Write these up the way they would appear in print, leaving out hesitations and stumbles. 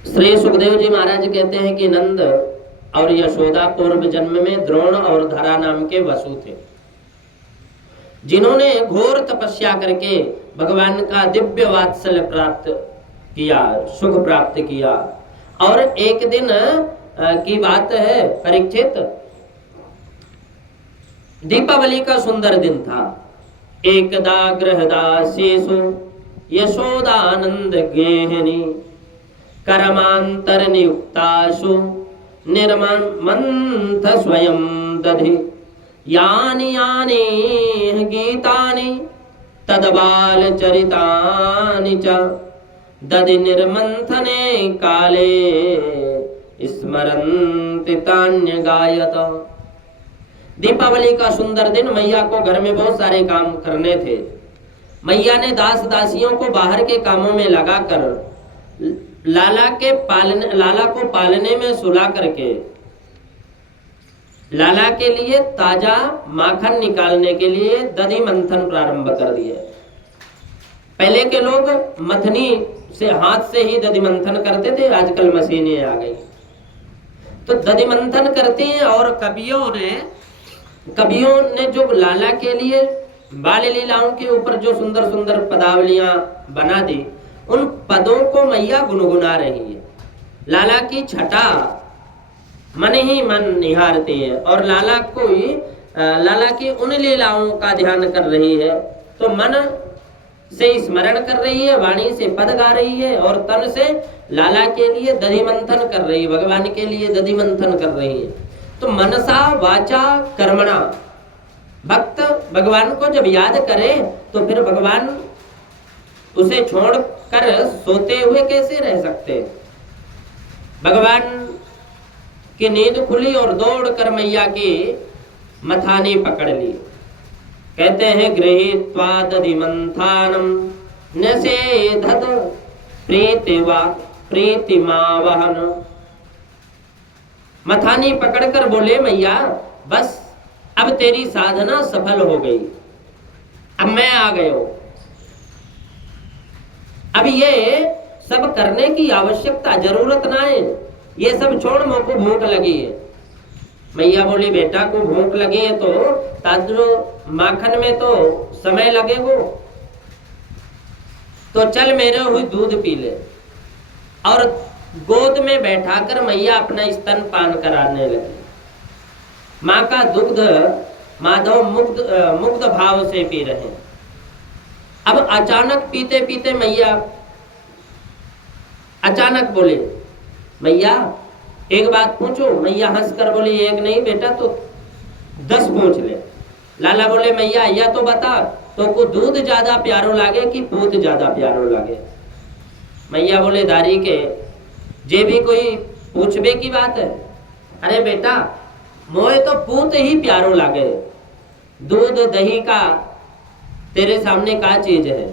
श्री सुखदेव जी महाराज कहते हैं कि नंद और यशोदा पूर्व जन्म में द्रोण और धरा नाम के वसु थे, जिन्होंने घोर तपस्या करके भगवान का दिव्य वात्सल्य प्राप्त किया, सुख प्राप्त किया। और एक दिन की बात है परीक्षित, दीपावली का सुंदर दिन था। एकदा गृहदासेषु यशोदानंद गेहिनी करमांतर नियुक्तासु निर्मन्थ स्वयं दधि यानि यानि गीतानि तदबाल चरितानि च दधि निर्मंथने काले स्मरन्ति तान्य गायत। दीपावली का सुंदर दिन, मैया को घर में बहुत सारे काम करने थे। मैया ने दास दासियों को बाहर के कामों में लगाकर लाला को पालने में सुला करके लाला के लिए ताजा माखन निकालने के लिए दधि मंथन प्रारंभ कर दिए। पहले के लोग मथनी से हाथ से ही दधि मंथन करते थे, आजकल मशीनें आ गई। तो दधि मंथन करते हैं और कवियों ने जो लाला के लिए बाल लीलाओं के ऊपर जो सुंदर सुंदर पदावलियां बना दी, उन पदों को मैया गुनगुना रही है। लाला की छटा मन ही मन निहारती है और लाला की उन लीलाओं का ध्यान कर रही है। तो मन से स्मरण कर रही है, वाणी से पद गा रही है और तन से लाला के लिए दधि मंथन कर रही है, भगवान के लिए दधि मंथन कर रही है। तो मनसा वाचा कर्मणा, भक्त भगवान को जब याद करे तो फिर भगवान उसे छोड़कर सोते हुए कैसे रह सकते। भगवान की नींद खुली और दौड़ कर मैया की मथानी पकड़ ली। कहते हैं गृहीत्वा दधि मंथानम नसेधत प्रीतिमावहन। मथानी पकड़कर बोले, मैया बस अब तेरी साधना सफल हो गई, अब मैं आ गयो, अब ये सब करने की आवश्यकता जरूरत ना है, ये सब छोड़, मुझको भूख लगी है। मैया बोली, बेटा को भूख लगी है तो ताजो माखन में तो समय लगेगा, तो चल मेरे हुई दूध पी ले। और गोद में बैठाकर मैया अपना स्तन पान कराने लगी। माँ का दुग्ध माधव मुग्ध भाव से पी रहे हैं। अब अचानक पीते पीते मैया अचानक बोले, मैया एक बात पूछो। मैया हंसकर बोली, एक नहीं बेटा तो 10 पूछ ले। लाला बोले, मैया या तो बता, तो को दूध ज्यादा प्यारो लागे कि पूत ज्यादा प्यारो लागे। मैया बोले, दारी के जे भी कोई पूछबे की बात है। अरे बेटा मोए तो पूत ही प्यारो लागे, दूध दही का तेरे सामने का चीज है।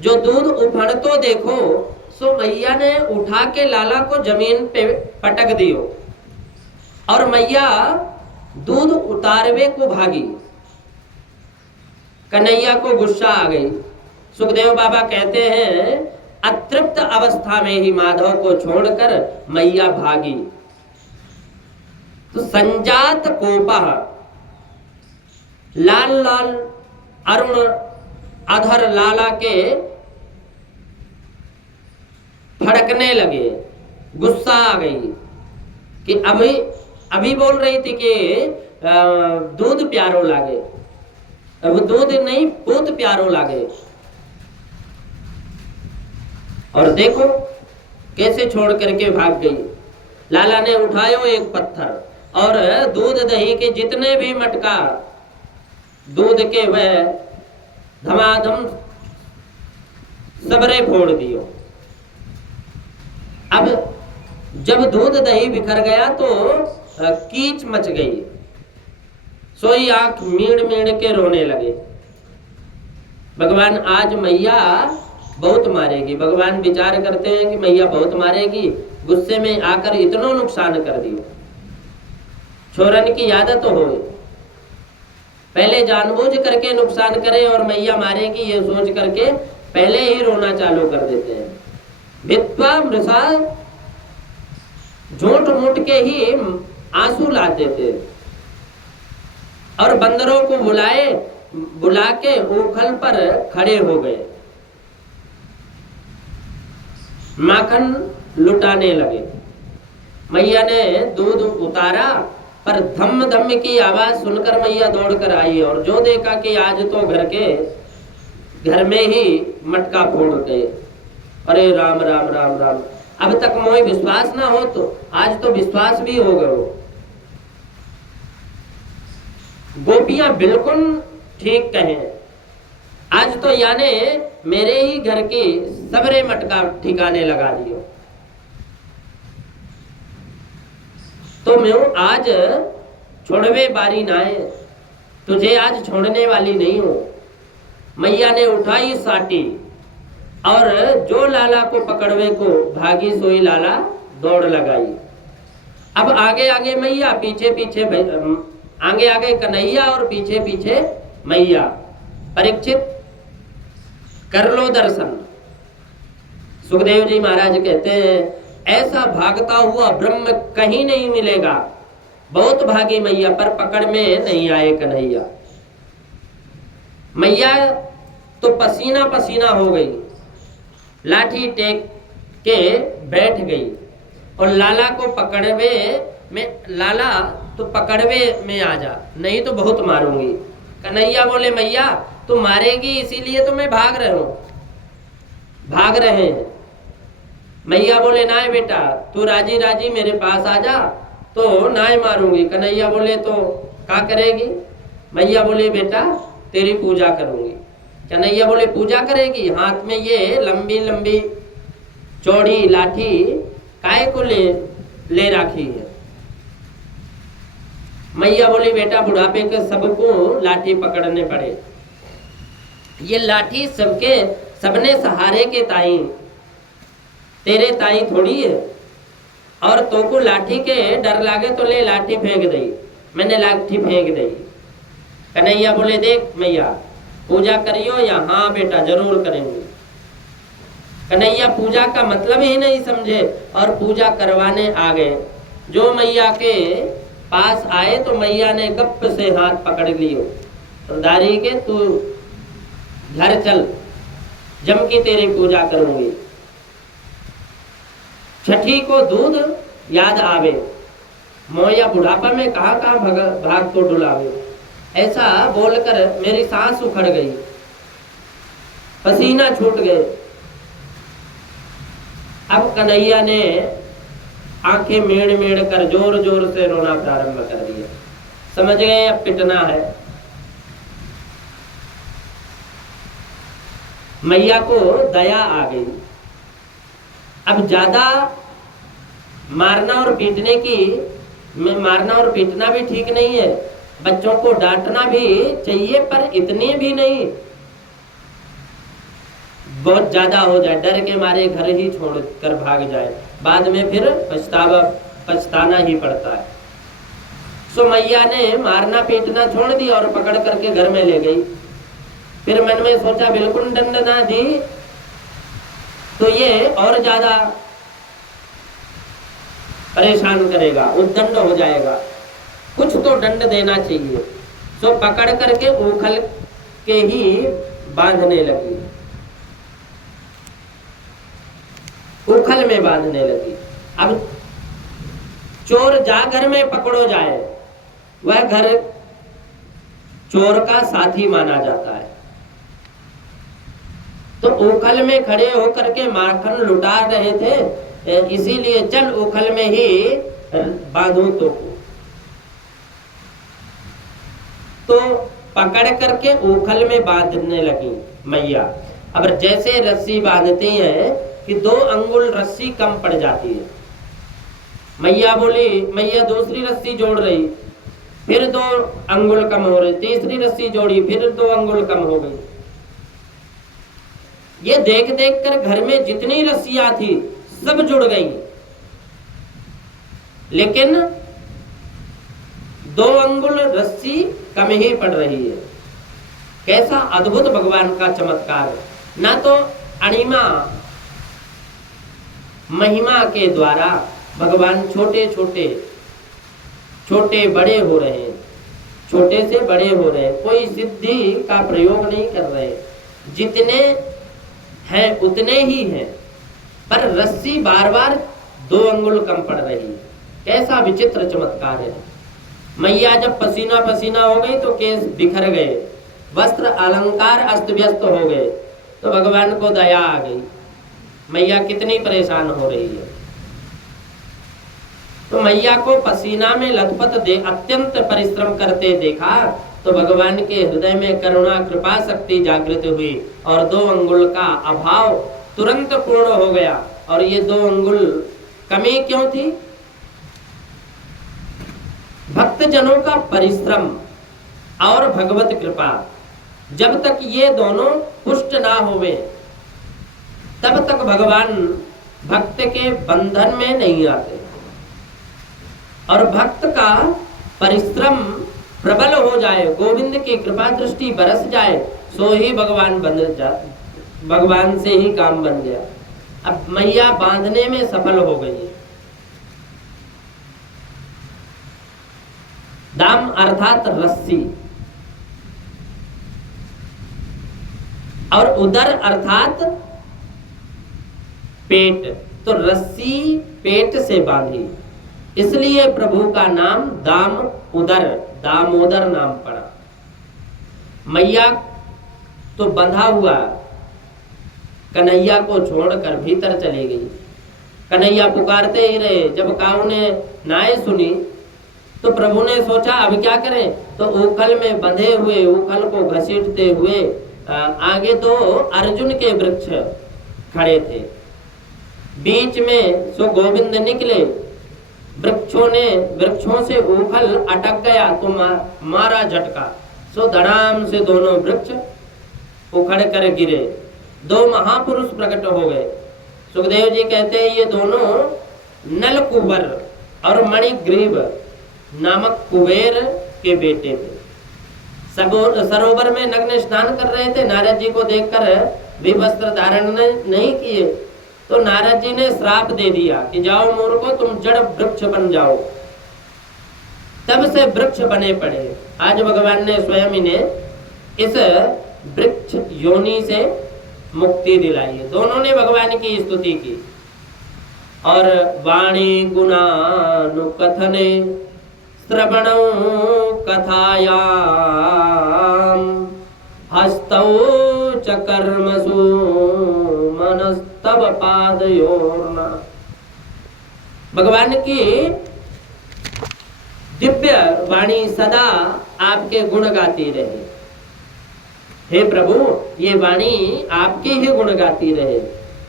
जो दूध उफड़ तो देखो। सो मैया ने उठा के लाला को जमीन पे पटक दियो और मैया दूध उतारवे को भागी। कन्हैया को गुस्सा आ गई। सुखदेव बाबा कहते हैं, अतृप्त अवस्था में ही माधव को छोड़कर मैया भागी। तो संजात कोपः, लाल लाल अरुण अधर लाला के फड़कने लगे। गुस्सा आ गई कि अभी बोल रही थी कि दूध प्यारो लागे, अब दूध नहीं पूत प्यारो लागे। और देखो कैसे छोड़ करके भाग गई। लाला ने उठायो एक पत्थर और दूध दही के जितने भी मटका दूध के वह धमाधम सबरे फोड़ दियो। अब जब दूध दही बिखर गया तो कीच मच गई। सोई आंख मीड़ मीड़ के रोने लगे। भगवान आज मैया बहुत मारेगी। भगवान विचार करते हैं कि मैया बहुत मारेगी, गुस्से में आकर इतना नुकसान कर दियो। छोरन की आदत हो, पहले जानबूझ करके नुकसान करे और मैया मारेगी ये सोच करके पहले ही रोना चालू कर देते हैं। भित्वा मृषा, झूठ मूठ के ही आंसू लाते थे। और बंदरों को बुला के उखल पर खड़े हो गए, माखन लुटाने लगे। मैया ने दूध उतारा, पर धम धम की आवाज सुनकर मैया दौड़कर आई और जो देखा कि आज तो घर में ही मटका फोड़ गए। अरे राम राम राम राम, अब तक मोह विश्वास ना हो तो आज तो विश्वास भी हो गयो। गोपियां बिल्कुल ठीक कहें, आज तो याने मेरे ही घर की सबरे मटका ठिकाने लगा दियो। तो मैं आज छोड़वे बारी नाए, तुझे आज छोड़ने वाली नहीं हूं। मैया ने उठाई साटी और जो लाला को पकड़वे को भागी सोई लाला दौड़ लगाई। अब आगे आगे मैया, पीछे पीछे आगे आगे कन्हैया और पीछे पीछे मैया। परीक्षित कर लो दर्शन। सुखदेव जी महाराज कहते हैं, ऐसा भागता हुआ ब्रह्म कहीं नहीं मिलेगा। बहुत भागी मैया, पर पकड़ में नहीं आए कन्हैया। मैया तो पसीना पसीना हो गई, लाठी टेक के बैठ गई और लाला को पकड़वे में, लाला तो पकड़वे में आ जा, नहीं तो बहुत मारूंगी। कन्हैया बोले, मैया तू मारेगी इसीलिए तो मैं भाग रहे हैं। मैया बोले, ना बेटा तू राजी राजी मेरे पास आ जा तो ना मारूंगी। कन्हैया बोले, तो क्या करेगी? मैया बोले, बेटा तेरी पूजा करूंगी। कन्हैया बोले, पूजा करेगी? हाथ में ये लंबी लंबी चौड़ी लाठी काय को ले रखी है। मैया बोली, बेटा बुढ़ापे के सबको लाठी पकड़ने पड़े, ये लाठी सबने सहारे के ताई, तेरे ताई थोड़ी है। और तो को लाठी के डर लागे तो ले लाठी फेंक दई। मैंने लाठी फेंक दई। कन्हैया बोले, देख मैया पूजा करियो या? हाँ बेटा जरूर करेंगे। कन्हैया पूजा का मतलब ही नहीं समझे और पूजा करवाने आ गए। जो मैया के पास आए तो मैया ने गप से हाथ पकड़ लियो, दारी के तू घर चल, जम की तेरी पूजा करूंगी। छठी को दूध याद आवे, मोया बुढ़ापा में कहाँ भाग तो डुलावे। ऐसा बोलकर मेरी सांस उखड़ गई, पसीना छूट गए। अब कन्हैया ने आंखें मेड़ कर जोर जोर से रोना प्रारंभ कर दिया। समझ गए अब पिटना है। मैया को दया आ गई। अब ज्यादा मारना और पीटना भी ठीक नहीं है। बच्चों को डांटना भी चाहिए, पर इतने भी नहीं बहुत ज्यादा हो जाए, डर के मारे घर ही छोड़कर भाग जाए, बाद में फिर पछताना ही पड़ता है। सो मैया ने मारना पीटना छोड़ दिया और पकड़ करके घर में ले गई। फिर मन में सोचा, बिल्कुल दंड ना दी तो ये और ज्यादा परेशान करेगा, उद्दंड हो जाएगा, कुछ तो दंड देना चाहिए। तो पकड़ करके उखल के ही बांधने लगी, उखल में बांधने लगी। अब चोर जा घर में पकड़ो जाए, वह घर चोर का साथी माना जाता है। तो उखल में खड़े होकर के माखन लुटा रहे थे, इसीलिए चल उखल में ही बांधू तो पकड़ करके उखल में बांधने लगी मैया। अब जैसे रस्सी बांधती हैं कि 2 अंगुल रस्सी कम पड़ जाती है। मैया बोली, मैया दूसरी रस्सी जोड़ रही, फिर 2 अंगुल कम हो रही, तीसरी रस्सी जोड़ी, फिर 2 अंगुल कम हो गई। ये देख देख कर घर में जितनी रस्सियां थी सब जुड़ गई, लेकिन 2 अंगुल रस्सी कम ही पड़ रही है। कैसा अद्भुत भगवान का चमत्कार है। ना तो अणिमा महिमा के द्वारा भगवान छोटे बड़े हो रहे हैं, छोटे से बड़े हो रहे हैं। कोई सिद्धि का प्रयोग नहीं कर रहे, जितने हैं उतने ही हैं, पर रस्सी बार बार 2 अंगुल कम पड़ रही है। कैसा विचित्र चमत्कार है। मैया जब पसीना पसीना हो गई तो केस बिखर गए, वस्त्र अलंकार अस्त व्यस्त हो गए, तो भगवान को दया आ गई। मैया कितनी परेशान हो रही है। तो मैया को पसीना में लथपथ दे अत्यंत परिश्रम करते देखा तो भगवान के हृदय में करुणा कृपा शक्ति जागृत हुई और 2 अंगुल का अभाव तुरंत पूर्ण हो गया। और ये 2 अंगुल कमी क्यों थी? भक्त जनों का परिश्रम और भगवत कृपा, जब तक ये दोनों पुष्ट ना होवे तब तक भगवान भक्त के बंधन में नहीं आते। और भक्त का परिश्रम प्रबल हो जाए, गोविंद की कृपा दृष्टि बरस जाए, सो ही भगवान से ही काम बन गया। अब मैया बांधने में सफल हो गई। दाम अर्थात रस्सी और उदर अर्थात पेट, तो रस्सी पेट से बांधी, इसलिए प्रभु का नाम दामोदर नाम पड़ा। मैया तो बंधा हुआ कन्हैया को छोड़कर भीतर चली गई। कन्हैया पुकारते ही रहे। जब काऊ ने नाय सुनी तो प्रभु ने सोचा अब क्या करें, तो उखल में बंधे हुए उखल को घसीटते हुए आगे 2 अर्जुन के वृक्ष खड़े थे, बीच में सो गोविंद निकले। वृक्षों से उखल अटक गया तो मारा झटका, सो धड़ाम से दोनों वृक्ष उखड़ कर गिरे। 2 महापुरुष प्रकट हो गए। सुखदेव जी कहते हैं ये दोनों नलकुबर और मणिग्रीव नामक कुबेर के बेटे थे। सरोवर में नग्न स्नान कर रहे थे। नारद जी को देखकर भी वस्त्र धारण नहीं किए तो नारद जी ने श्राप दे दिया कि जाओ मूर्खो, तुम जड़ वृक्ष बन जाओ। तब से वृक्ष बने पड़े। आज भगवान ने स्वयं इन्हें इस वृक्ष योनि से मुक्ति दिलाई है। दोनों ने भगवान की स्तुति की। और वाणी गुणानुकथने श्रवणौ कथायाम हस्तौ च कर्मसु मनस्तव पादयोर्न। भगवान की दिव्य वाणी सदा आपके गुण गाती रहे। हे प्रभु, ये वाणी आपके ही गुण गाती रहे।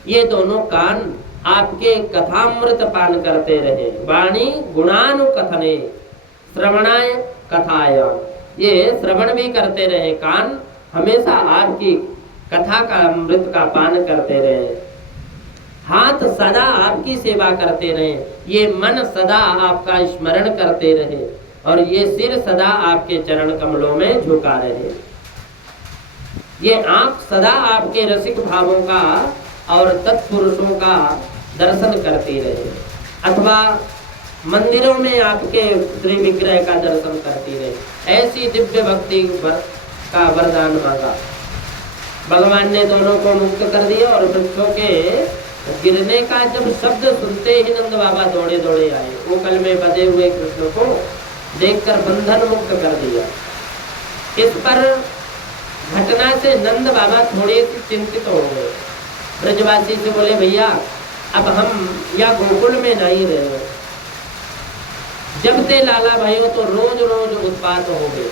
ये दोनों कान आपके कथामृत पान करते रहे। वाणी गुणानुकथने श्रवणाय कथाया, ये श्रवण भी करते रहे। कान हमेशा आपकी कथा का अमृत का पान करते रहे। हाथ सदा आपकी सेवा करते रहे। ये मन सदा आपका स्मरण करते रहे। और ये सिर सदा आपके चरण कमलों में झुका रहे। ये आंख सदा आपके रसिक भावों का और तत्पुरुषों का दर्शन करती रहे। अथवा मंदिरों में आपके श्री विग्रह का दर्शन करती रहे। ऐसी दिव्य भक्ति का वरदान मांगा। भगवान ने दोनों को मुक्त कर दिया। और वृक्षों के गिरने का जब शब्द सुनते ही नंद बाबा दौड़े दौड़े आए। ओकल में बंधे हुए कृष्ण को देखकर बंधन मुक्त कर दिया। इस पर घटना से नंद बाबा थोड़े से चिंतित हो गए। ब्रजवासी से बोले, भैया अब हम या गोकुल में नहीं रहे। जब ते लाला भाइयों तो रोज रोज उत्पात हो गए।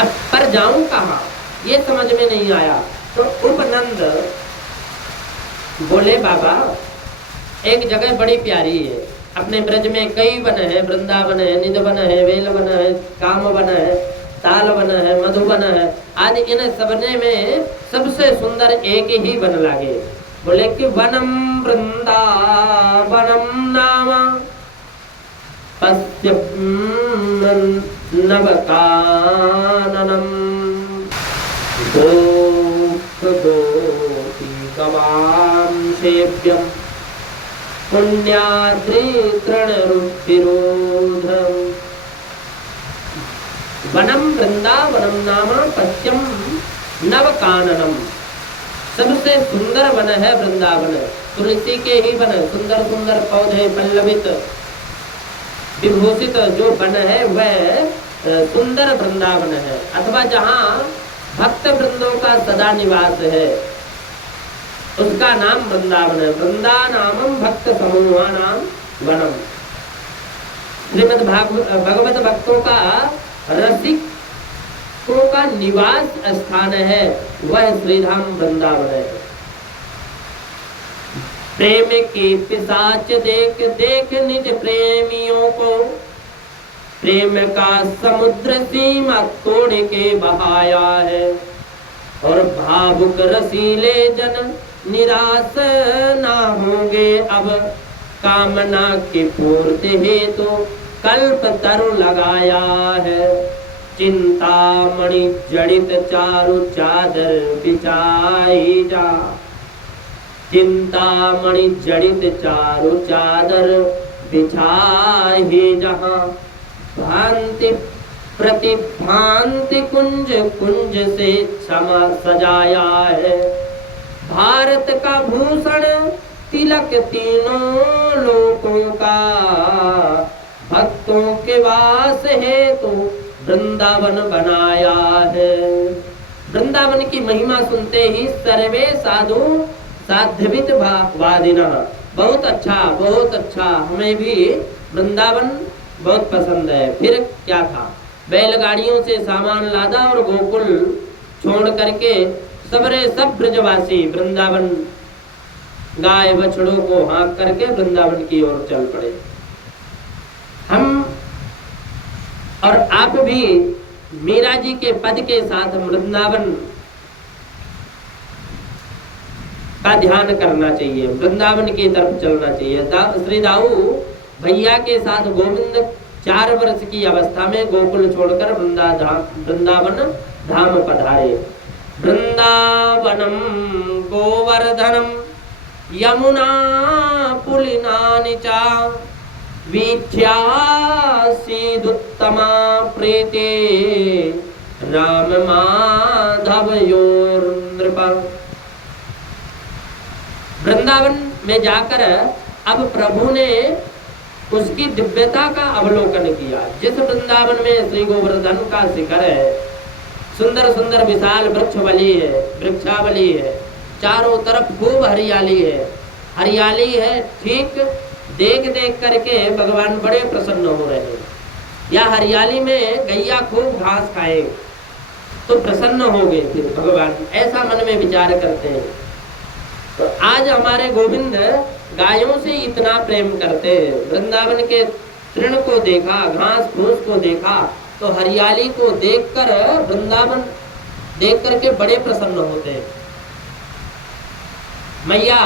अब पर जाऊं कहाँ, ये समझ में नहीं आया। तो उपनंद बोले, बाबा एक जगह बड़ी प्यारी है। अपने ब्रज में कई वन है, वृंदावन है, निध वन है, वेल वन है, काम वन है, ताल वन है, मधुवन है आदि। इन सबने में सबसे सुंदर एक ही वन लागे। बोले कि वनम वृंदावनम नाम पश्य नवकाननम गोपी गवांश सेव्यम पुण्याद्रि तृणरुधिरोधम। वनम वृंदावनम नाम पश्यम नवकाननम। सबसे सुंदर वन है वृंदावन। तुलसी के ही वन, सुंदर सुंदर पौधे पल्लवित विभूषित जो वन है वह सुंदर वृंदावन है, अथवा जहाँ भक्त वृंदों का सदा निवास है उसका नाम वृंदावन है। वृंदा नामम भक्त समूहा नाम वनम। श्रीमद् भगवत भक्तों का रसिकों का निवास स्थान है, वह श्रीधाम वृंदावन है। प्रेम के पिशाच देख देख निज प्रेमियों को, प्रेम का समुद्र सीमा तोड़ के बहाया है। और भावुक रसीले जन निराश ना होंगे अब, कामना की पूर्ति हेतु कल्प तरु लगाया है। चिंतामणि जड़ित चारु चादर बिछाई जा, चिंतामणि जड़ित चारु चादर बिछाई जहाँ। भांति प्रतिभांति कुंज कुंज से क्षमा सजाया है। भारत का भूषण तिलक तीनों लोकों का, भक्तों के वास है तो वृंदावन बनाया है। वृंदावन की महिमा सुनते ही सर्वे साधु साध्यवित वादिनः, बहुत अच्छा, हमें भी वृंदावन बहुत पसंद है। फिर क्या था, बैलगाड़ियों से सामान लादा और गोकुल छोड़ करके सब ब्रजवासी वृंदावन गाय बछड़ों को हाँक करके वृंदावन की ओर चल पड़े। हम और आप भी मीरा जी के पद के साथ वृंदावन का ध्यान करना चाहिए, वृंदावन की तरफ चलना चाहिए। श्री दाऊ भैया के साथ गोविंद 4 वर्ष की अवस्था में गोकुल छोड़कर वृंदावन धाम पधारे। वृंदावनम गोवर्धनम यमुना पुलिनानि च, वीथ्यासीदुत्तमा प्रीते राम माधवयोर नृपा। वृंदावन में जाकर अब प्रभु ने उसकी दिव्यता का अवलोकन किया। जिस वृंदावन में श्री गोवर्धन का शिखर है, सुंदर सुंदर विशाल वृक्षावली है, चारों तरफ खूब हरियाली है, ठीक देख देख करके भगवान बड़े प्रसन्न हो रहे हैं। या हरियाली में गैया खूब घास खाए तो प्रसन्न हो गए फिर भगवान, ऐसा मन में विचार करते हैं। तो आज हमारे गोविंद गायों से इतना प्रेम करते हैं। वृंदावन के तृण को देखा, घास फूस को देखा, तो हरियाली को देखकर वृंदावन देख करके बड़े प्रसन्न होते हैं। मैया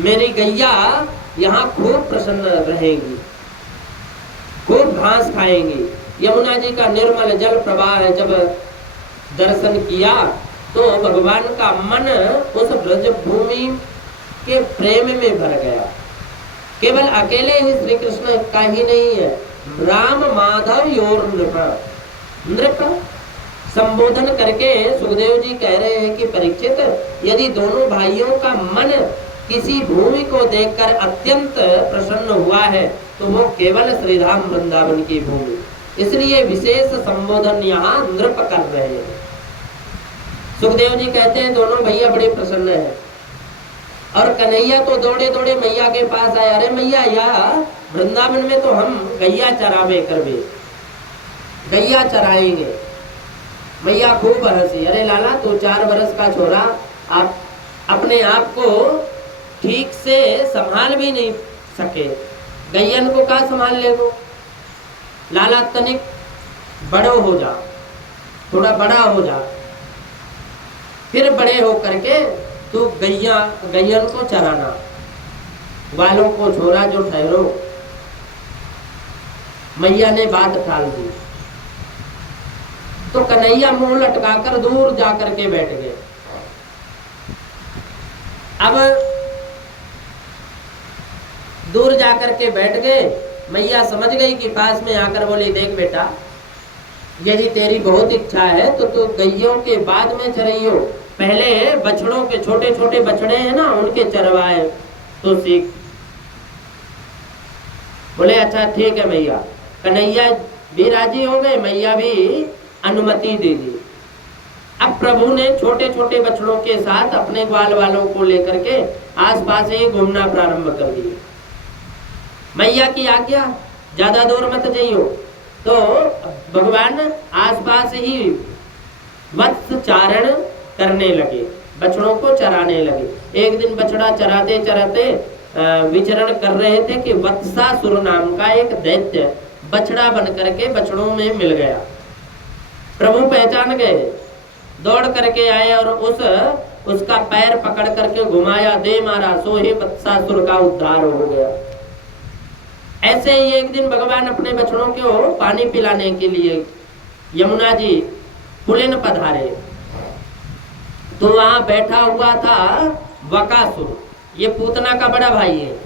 मेरी गैया यहाँ खूब प्रसन्न रहेंगी, खूब घास खाएंगी। यमुना जी का निर्मल जल प्रवाह जब दर्शन किया तो भगवान का मन उस ब्रज भूमि के प्रेम में भर गया। केवल अकेले ही श्री कृष्ण का ही नहीं है, राम माधव योर नृप संबोधन करके सुखदेव जी कह रहे हैं कि परीक्षित, यदि दोनों भाइयों का मन किसी भूमि को देखकर अत्यंत प्रसन्न हुआ है तो वो केवल श्रीधाम वृंदावन की भूमि, इसलिए विशेष संबोधन यहाँ नृप कर रहे हैं। सुखदेव जी कहते हैं दोनों भैया बड़े प्रसन्न हैं। और कन्हैया तो दौड़े दौड़े मैया के पास आया, अरे मैया यहाँ वृंदावन में तो हम गैया चरावे करवे, गैया चराएंगे। मैया खूब हंसी, अरे लाला तो 4 बरस का छोरा, आप अपने आप को ठीक से संभाल भी नहीं सके, गैयन को क्या संभाल लेगो। लाला तनिक बड़ो हो जा, थोड़ा बड़ा हो जा, फिर बड़े हो करके तू गैयन को चराना, वालों को छोरा जो ठहरो। मैया ने बात टाल दी तो कन्हैया मुंह लटकाकर दूर जाकर के बैठ गए। अब दूर जाकर के बैठ गए। मैया समझ गई कि पास में आकर बोली, देख बेटा, यदि तेरी बहुत इच्छा है तो तू गैयों के बाद में चरइयो, पहले बछड़ों के, छोटे छोटे बछड़े हैं ना, उनके चरवाए तो सीख। बोले अच्छा ठीक है मैया। कन्हैया भी राजी हो गए, मैया भी अनुमति दे दी। अब प्रभु ने छोटे छोटे बछड़ों के साथ अपने ग्वाल वालों को लेकर के आसपास ही घूमना प्रारंभ कर दिए। मैया की आज्ञा, ज्यादा दूर मत जाइयो। तो भगवान आसपास ही वत्स चारण करने लगे, बछड़ों को चराने लगे। एक दिन बछड़ा चराते चराते विचरण कर रहे थे कि वत्सासुर नाम का एक दैत्य बछड़ा बन करके बछड़ों में मिल गया। प्रभु पहचान गए, दौड़ करके आए और उसका पैर पकड़ करके घुमाया, दे मारा, सो ही वत्सासुर का उद्धार हो गया। ऐसे ही एक दिन भगवान अपने बछड़ों को पानी पिलाने के लिए यमुना जी पुलिन पधारे। तो वहां बैठा हुआ था वकासुर, ये पूतना का बड़ा भाई है।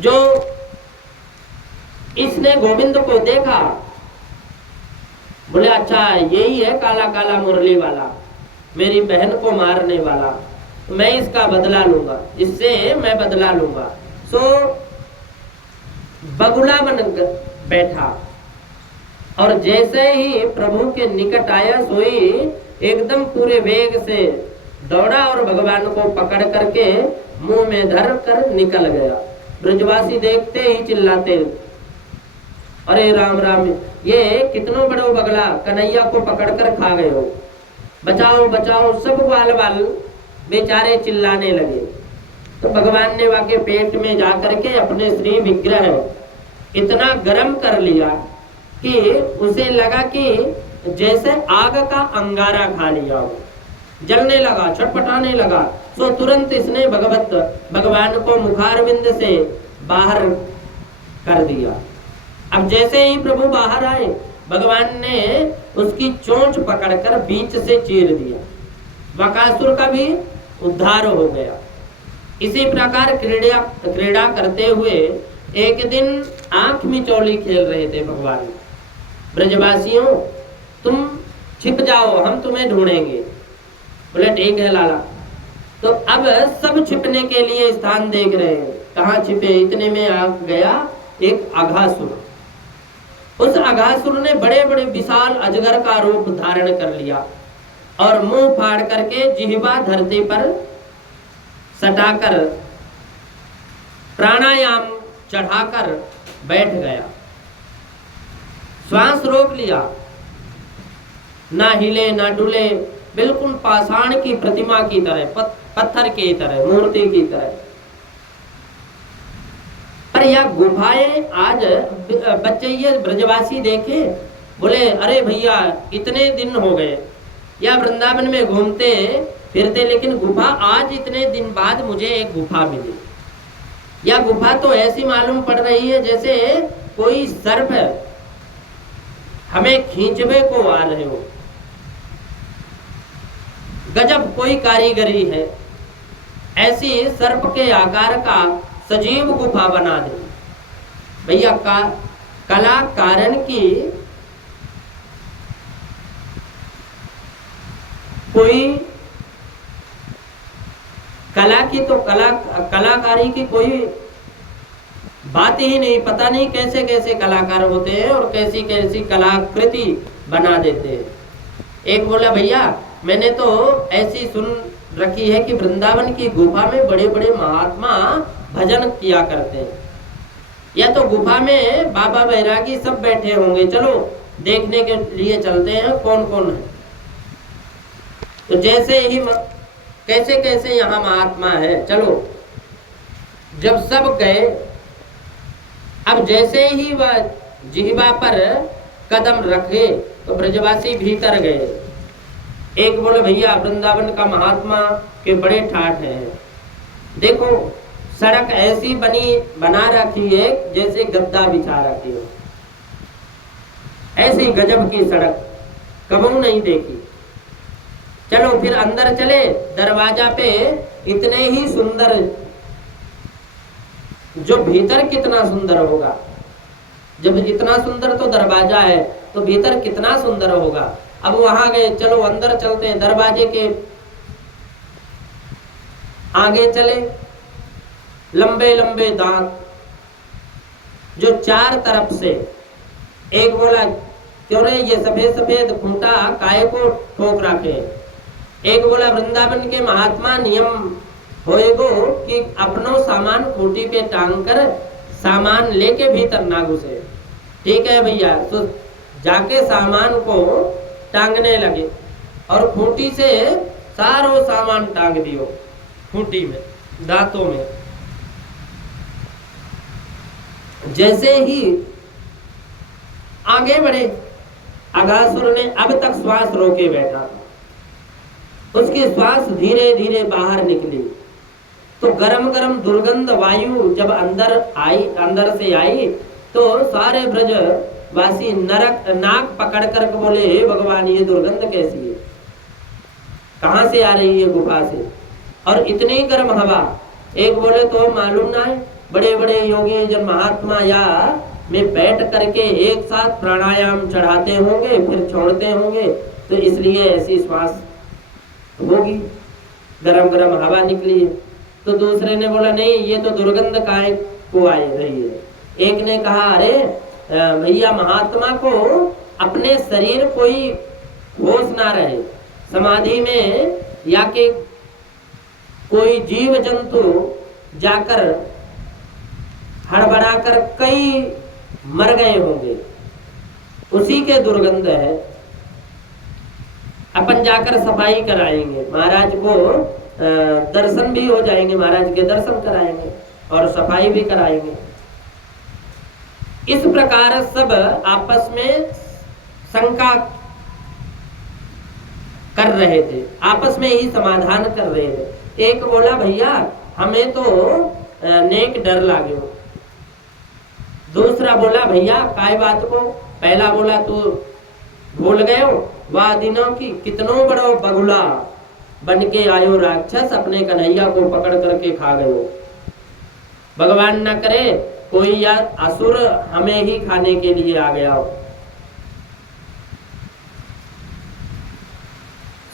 जो इसने गोविंद को देखा, बोले अच्छा यही है काला काला मुरली वाला, मेरी बहन को मारने वाला, तो मैं इसका बदला लूंगा, इससे मैं बदला लूंगा। सो बगुला बन बैठा और जैसे ही प्रभु के निकट आया, सोई एकदम पूरे वेग से दौड़ा और भगवान को पकड़ करके मुंह में धर कर निकल गया। ब्रजवासी देखते ही चिल्लाते, अरे राम राम, ये कितनो बड़ो बगला, कन्हैया को पकड़ कर खा गए हो, बचाओ बचाओ। सब ग्वाल वाल बेचारे चिल्लाने लगे। तो भगवान ने वाके पेट में जाकर के अपने श्री विग्रह इतना गर्म कर लिया कि उसे लगा कि जैसे आग का अंगारा खा लिया हो, जलने लगा, छटपटाने लगा। सो तुरंत इसने भगवान को मुखारविंद से बाहर कर दिया। अब जैसे ही प्रभु बाहर आए, भगवान ने उसकी चोंच पकड़कर बीच से चीर दिया। वकासुर का भी उद्धार हो गया। इसी प्रकार क्रीड़ा करते हुए एक दिन आंख मिचौली खेल रहे थे भगवान। ब्रजवासियों, तुम छिप जाओ, हम तुम्हें ढूंढेंगे। बोले ठीक है लाला। तो अब सब छिपने के लिए स्थान देख रहे हैं, कहाँ छिपे। इतने में आ गया एक अघासुर। उस अघासुर ने बड़े बड़े विशाल अजगर का रूप धारण कर लिया और मुंह फाड़ करके जिह्वा धरती पर सटाकर प्राणायाम चढ़ाकर बैठ गया। श्वास रोक लिया, ना हिले ना डुले, बिल्कुल पाषाण की प्रतिमा की तरह, पत्थर की तरह, मूर्ति की तरह। पर यह गुफाएं आज बच्चे ये ब्रजवासी देखे, बोले अरे भैया इतने दिन हो गए या वृंदावन में घूमते फिरते, लेकिन गुफा आज इतने दिन बाद मुझे एक गुफा मिली। यह गुफा तो ऐसी मालूम पड़ रही है जैसे कोई सर्प हमें खींचवे को आ रहे हो। गजब कोई कारीगरी है, ऐसी सर्प के आकार का सजीव गुफा बना दे। भैया कला कारण की कोई कला की तो कलाकारी की कोई बात ही नहीं। पता नहीं कैसे कैसे कलाकार होते हैं और कैसी कैसी कलाकृति बना देते हैं। एक बोला भैया मैंने तो ऐसी सुन रखी है कि वृंदावन की गुफा में बड़े बड़े महात्मा भजन किया करते हैं, या तो गुफा में बाबा बैरागी सब बैठे होंगे, चलो देखने के लिए चलते हैं कौन कौन है। तो जैसे ही कैसे कैसे यहाँ महात्मा है, चलो। जब सब गए, अब जैसे ही वह जिह्वा पर कदम रखे तो ब्रजवासी भीतर गए। एक बोले भैया वृंदावन का महात्मा के बड़े ठाठ हैं, देखो सड़क ऐसी बना रखी है जैसे गद्दा बिछा रखी हो, ऐसी गजब की सड़क कभी नहीं देखी। चलो फिर अंदर चले, दरवाजा पे इतने ही सुंदर जो भीतर कितना सुंदर होगा। जब इतना सुंदर तो दरवाजा है तो भीतर कितना सुंदर होगा। अब वहां गए, चलो अंदर चलते हैं, दरवाजे के आगे चले, लंबे लंबे दांत जो चार तरफ से। एक बोला क्यों रे ये सफेद सफेद खूंटा काय को ठोक रखे। एक बोला वृंदावन के महात्मा नियम होएगो कि अपनो सामान खूंटी पे टांग कर सामान लेके भीतर ना घुसे। ठीक है भैया, तो जाके सामान को टांगने लगे और खूंटी से सारो सामान टांग दियो खूंटी में, दांतों में। जैसे ही आगे बढ़े, अघासुर ने अब तक श्वास रोके बैठा था, उसकी श्वास धीरे धीरे बाहर निकली तो गरम गरम दुर्गंध वायु जब अंदर से आई तो सारे ब्रज वासी नरक नाक पकड़ कर बोले, हे भगवान ये दुर्गंध कैसी है, कहां से आ रही है गुफा से, और इतनी गर्म हवा। एक बोले तो मालूम ना है, बड़े बड़े योगी जन महात्मा या में बैठ करके एक साथ प्राणायाम चढ़ाते होंगे फिर छोड़ते होंगे, तो इसलिए ऐसी श्वास होगी, गरम गरम हवा निकली है। तो दूसरे ने बोला नहीं, ये तो दुर्गंध काय को आ रही है। एक ने कहा अरे भैया महात्मा को अपने शरीर कोई होश ना रहे, समाधि में या के कोई जीव जंतु जाकर हड़बड़ाकर कई मर गए होंगे, उसी के दुर्गंध है। अपन जाकर सफाई कराएंगे, महाराज को दर्शन भी हो जाएंगे, महाराज के दर्शन कराएंगे और सफाई भी कराएंगे। इस प्रकार सब आपस में शंका कर रहे थे, आपस में ही समाधान कर रहे थे। एक बोला भैया हमें तो नेक डर लाग्यो। दूसरा बोला भैया काय बात को। पहला बोला तू भूल गए हो वाह दिनों की, कितनों बड़ो बगुला बन के आयो राक्षस, अपने कन्हैया को पकड़ करके खा गए हो। भगवान न करे कोई या असुर हमें ही खाने के लिए आ गया हो।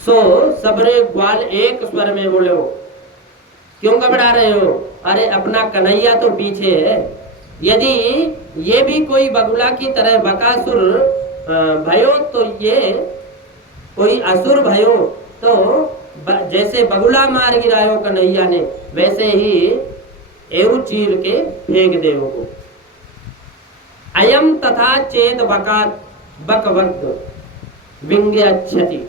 सो सबरे ग्वाल एक स्वर में बोले हो, क्यों घबरा रहे हो, अरे अपना कन्हैया तो पीछे है। यदि ये भी कोई बगुला की तरह बकासुर भयो तो ये कोई असुर भयो तो जैसे बगुला मार गिरायो कन्हैया ने, वैसे ही एवं चीर के फेंक दे को। अयम तथा चेत बकात बकवक्त विंग्यच्छति,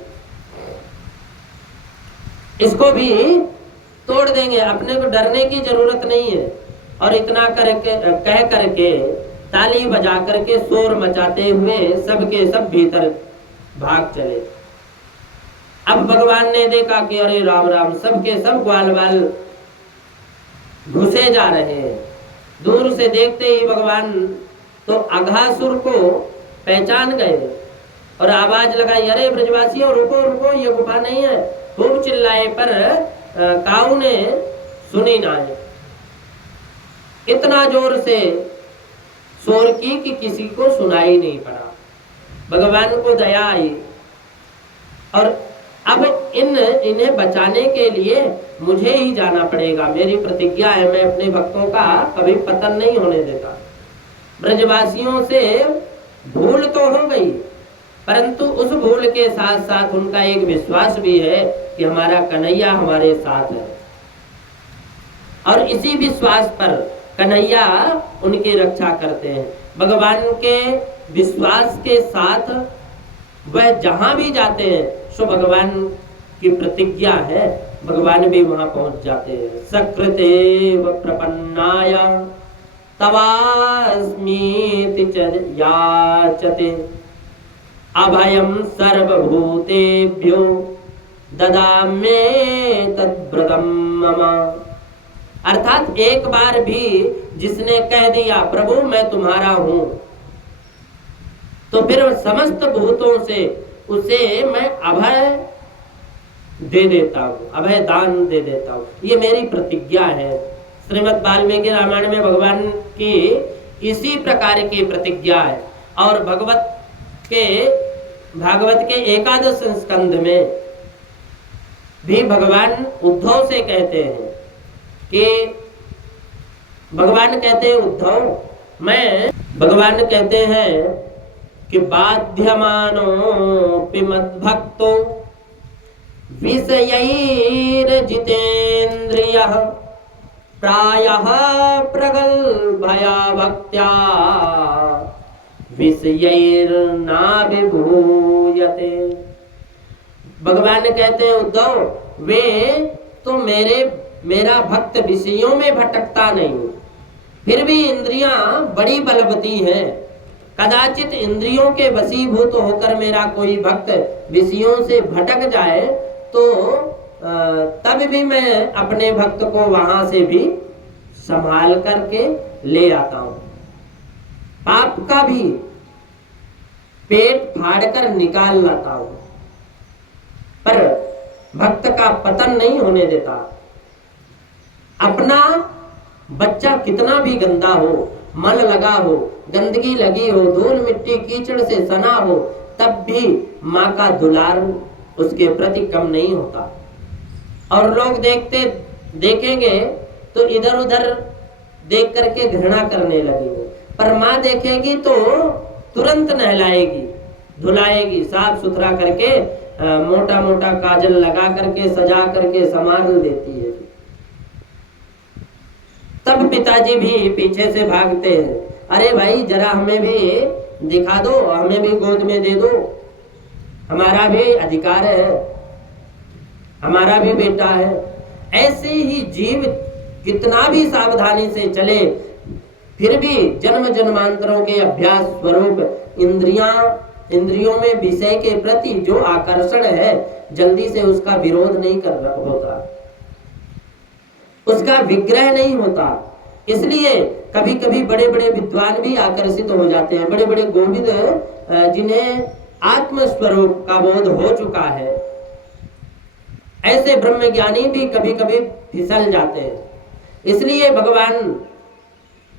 इसको भी तोड़ देंगे, अपने को डरने की जरूरत नहीं है। और इतना करके कह करके ताली बजा करके शोर मचाते हुए सबके सब भीतर भाग चले। अब भगवान ने देखा कि अरे राम राम, सबके सब ग्वाल बाल घुसे जा रहे हैं। दूर से देखते ही भगवान तो अघासुर को पहचान गए और आवाज लगाई, अरे ब्रजवासियों रुको रुको, ये गुफा नहीं है। खूब चिल्लाए पर काऊ ने सुनी ना है। इतना जोर से शोर की कि किसी को सुनाई नहीं पड़ा। भगवान को दया आई और अब इन्हें बचाने के लिए मुझे ही जाना पड़ेगा। मेरी प्रतिज्ञा है, मैं अपने भक्तों का कभी पतन नहीं होने देता। ब्रजवासियों से भूल तो हो गई, परंतु उस भूल के साथ साथ उनका एक विश्वास भी है कि हमारा कन्हैया हमारे साथ है, और इसी विश्वास पर कन्हैया उनकी रक्षा करते हैं। भगवान के विश्वास के साथ वह जहां भी जाते हैं सो भगवान की प्रतिज्ञा है, भगवान भी वहां पहुंच जाते हैं। सकृतेव प्रपन्नाय तवास्मीति च याचते अभयं सर्वभूतेभ्यो ददाम्ये तद्व्रतम मम। अर्थात एक बार भी जिसने कह दिया प्रभु मैं तुम्हारा हूं, तो फिर समस्त भूतों से उसे मैं अभय दे देता हूं, अभय दान दे देता हूं। ये मेरी प्रतिज्ञा है। श्रीमद् वाल्मीकि रामायण में भगवान की इसी प्रकार की प्रतिज्ञा है। और भागवत के एकादश स्कंध में भी भगवान उद्धव से कहते हैं कि भगवान कहते हैं उद्धव भगवान कहते हैं कि बाध्यमानो मद्भक्तो विषयैर्जितेन्द्रियः प्रायः प्रगल्भया भक्त्या विषयैर्नाभिभूयते। भगवान कहते हैं उद्धव, वे तो मेरा भक्त विषयों में भटकता नहीं, फिर भी इंद्रियां बड़ी बलवती हैं। कदाचित इंद्रियों के वशीभूत होकर मेरा कोई भक्त विषयों से भटक जाए तो तब भी मैं अपने भक्त को वहां से भी संभाल करके ले आता हूं। पाप का भी पेट फाड़कर निकाल लाता हूं, पर भक्त का पतन नहीं होने देता। अपना बच्चा कितना भी गंदा हो, मल लगा हो, गंदगी लगी हो, धूल मिट्टी कीचड़ से सना हो, तब भी माँ का दुलार उसके प्रति कम नहीं होता। और लोग देखेंगे तो इधर उधर देख करके घृणा करने लगेंगे, पर माँ देखेगी तो तुरंत नहलाएगी, धुलाएगी, साफ सुथरा करके मोटा मोटा काजल लगा करके सजा करके संभाल देती है। तब पिताजी भी पीछे से भागते हैं, अरे भाई जरा हमें भी दिखा दो, हमें भी गोद में दे दो, हमारा भी अधिकार है, हमारा भी बेटा है। ऐसे ही जीव कितना भी सावधानी से चले, फिर भी जन्म जन्मांतरों के अभ्यास स्वरूप इंद्रियों में विषय के प्रति जो आकर्षण है, जल्दी से उसका विरोध नहीं कर रहा होता, उसका विग्रह नहीं होता। इसलिए कभी कभी बड़े बड़े विद्वान भी आकर्षित हो जाते हैं, बड़े बड़े गोविंद जिन्हें आत्म स्वरूप का बोध हो चुका है, ऐसे ब्रह्मज्ञानी भी कभी कभी फिसल जाते हैं। इसलिए भगवान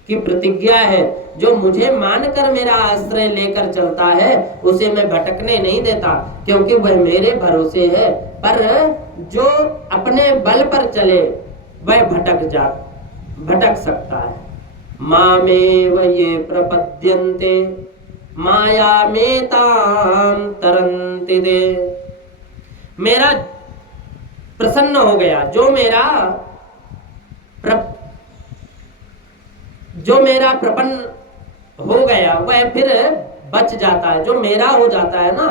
की प्रतिज्ञा है, जो मुझे मानकर मेरा आश्रय लेकर चलता है उसे मैं भटकने नहीं देता, क्योंकि वह मेरे भरोसे है। पर जो अपने बल पर चले वह भटक सकता है। मामेव ये प्रपद्यन्ते मायामेतां तरन्ति ते। मेरा प्रसन्न हो गया, जो मेरा प्रपन्न हो गया वह फिर बच जाता है। जो मेरा हो जाता है ना,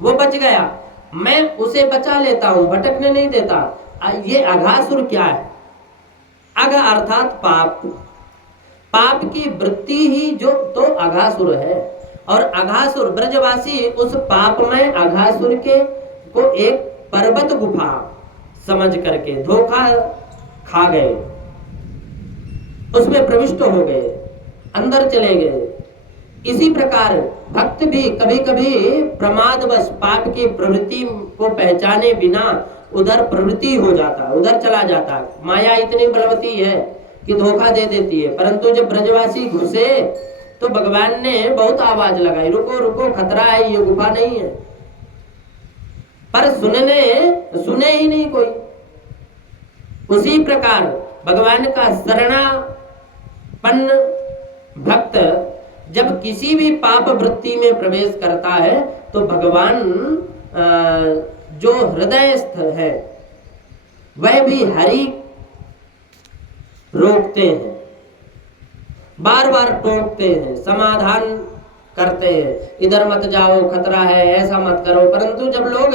वो बच गया, मैं उसे बचा लेता हूं, भटकने नहीं देता। ये अघासुर क्या है? अघ अर्थात पाप, पाप की वृत्ति ही जो तो अघासुर है। और अघासुर ब्रजवासी उस पापमय अघासुर को एक पर्वत गुफा समझ करके धोखा खा गए, उसमें प्रविष्ट हो गए, अंदर चले गए। इसी प्रकार भक्त भी कभी कभी प्रमादवश पाप की प्रवृत्ति को पहचाने बिना उधर प्रवृत्ति हो जाता है, उधर चला जाता है। माया इतनी बलवती है कि धोखा दे देती है। परंतु जब ब्रजवासी घुसे तो भगवान ने बहुत आवाज लगाई, रुको रुको, खतरा है, ये गुफा नहीं है। पर सुने ही नहीं कोई। उसी प्रकार भगवान का शरणापन्न भक्त जब किसी भी पाप वृत्ति में प्रवेश करता है तो भगवान जो हृदयस्थ है वह भी हरि रोकते हैं, बार बार टोकते हैं, समाधान करते हैं, इधर मत जाओ, खतरा है, ऐसा मत करो। परंतु जब लोग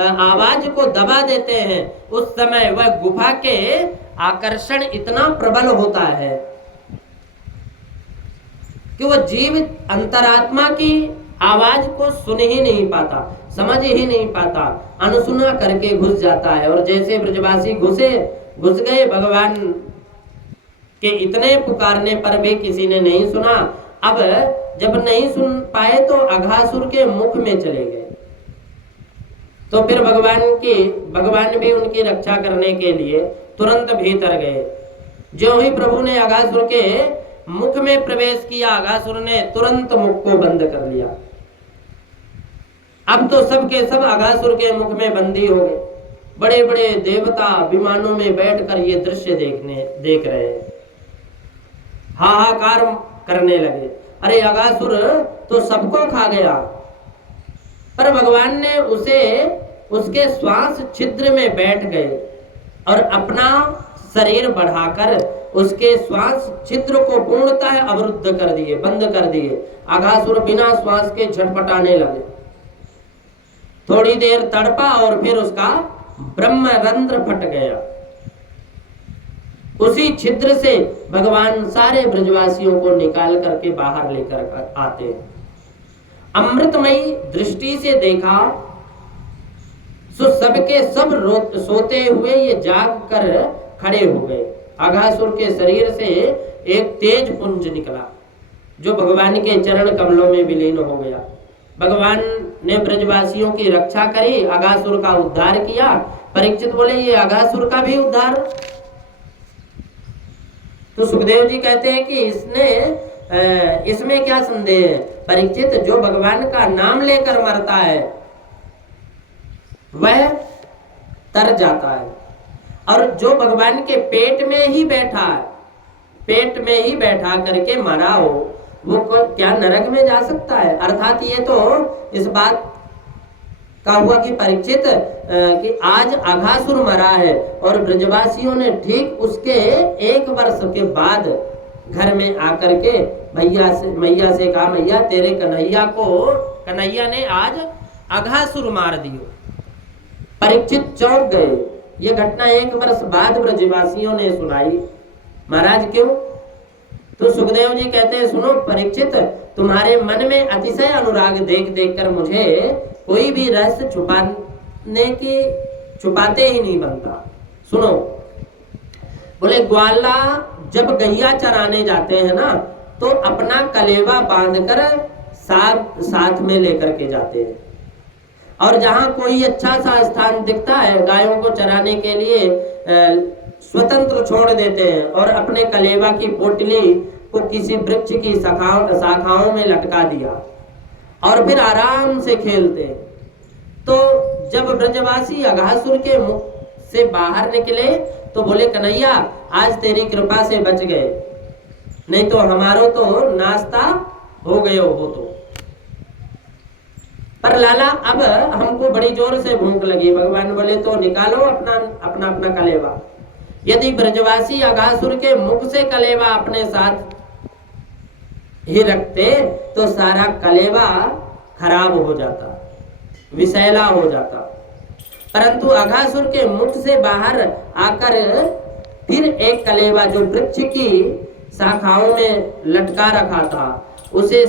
आवाज को दबा देते हैं उस समय वह गुफा के आकर्षण इतना प्रबल होता है कि वह जीव अंतरात्मा की आवाज को सुन ही नहीं पाता, समझ ही नहीं पाता, अनसुना करके घुस जाता है। और जैसे ब्रजवासी घुस गए, भगवान के इतने पुकारने पर भी किसी ने नहीं सुना। अब जब नहीं सुन पाए तो अघासुर के मुख में चले गए। तो फिर भगवान भी उनकी रक्षा करने के लिए तुरंत भीतर गए। जो ही प्रभु ने अघासुर के मुख में प्रवेश किया, अघासुर ने तुरंत मुख को बंद कर लिया। अब तो सब के सब अघासुर के मुख में बंदी हो गए। बड़े बड़े देवता विमानों में बैठकर ये दृश्य देख रहे हैं, हाहाकार करने लगे, अरे अघासुर तो सबको खा गया। पर भगवान ने उसके श्वास छिद्र में बैठ गए और अपना शरीर बढ़ाकर उसके श्वास छिद्र को पूर्णतः अवरुद्ध कर दिए, बंद कर दिए। अघासुर बिना श्वास के झटपटाने लगे। थोड़ी देर तड़पा और फिर उसका ब्रह्मरंध्र फट गया। उसी छिद्र से भगवान सारे ब्रजवासियों को निकाल करके बाहर लेकर आते हैं। अमृतमयी दृष्टि से देखा सो सबके सब सोते हुए ये जाग कर खड़े हो गए। अघासुर के शरीर से एक तेज पुंज निकला जो भगवान के चरण कमलों में विलीन हो गया। भगवान ने ब्रजवासियों की रक्षा करी, अघासुर का उद्धार किया। परीक्षित बोले ये अघासुर का भी उद्धार? तो सुखदेव जी कहते हैं कि इसमें क्या संदेह है? परीक्षित, जो भगवान का नाम लेकर मरता है वह तर जाता है, और जो भगवान के पेट में ही बैठा है, पेट में ही बैठा करके मरा हो, वो क्या नरक में जा सकता है? अर्थात ये तो इस बात का हुआ कि परीक्षित कि आज अघासुर मरा है और ब्रजवासियों ने ठीक उसके 1 वर्ष के बाद घर में आकर के मैया से कहा, मैया तेरे कन्हैया ने आज अघासुर मार दियो। परीक्षित चौंक गए। ये घटना 1 वर्ष बाद ब्रजवासियों ने सुनाई। महाराज क्यों? तो सुखदेव जी कहते हैं, सुनो परीक्षित, तुम्हारे मन में अतिशय अनुराग देख देख कर मुझे कोई भी रहस्य छुपाते ही नहीं बनता। सुनो, बोले ग्वाला जब गैया चराने जाते हैं ना, तो अपना कलेवा बांधकर साथ में लेकर के जाते हैं, और जहां कोई अच्छा सा स्थान दिखता है गायों को चराने के लिए स्वतंत्र छोड़ देते हैं और अपने कलेवा की पोटली को किसी वृक्ष की शाखाओं में लटका दिया और फिर आराम से खेलते हैं। तो जब ब्रजवासी अघासुर के मुख से बाहर निकले तो बोले, कन्हैया आज तेरी कृपा से बच गए, नहीं तो हमारो तो नाश्ता हो गयो हो तो। पर लाला अब हमको बड़ी जोर से भूख लगी। भगवान बोले, तो निकालो अपना कलेवा। यदि ब्रजवासी अघासुर के मुख से कलेवा अपने साथ ही रखते तो सारा कलेवा खराब हो जाता, विषैला हो जाता। परंतु अघासुर के मुख से बाहर आकर फिर एक कलेवा जो वृक्ष की शाखाओं में लटका रखा था उसे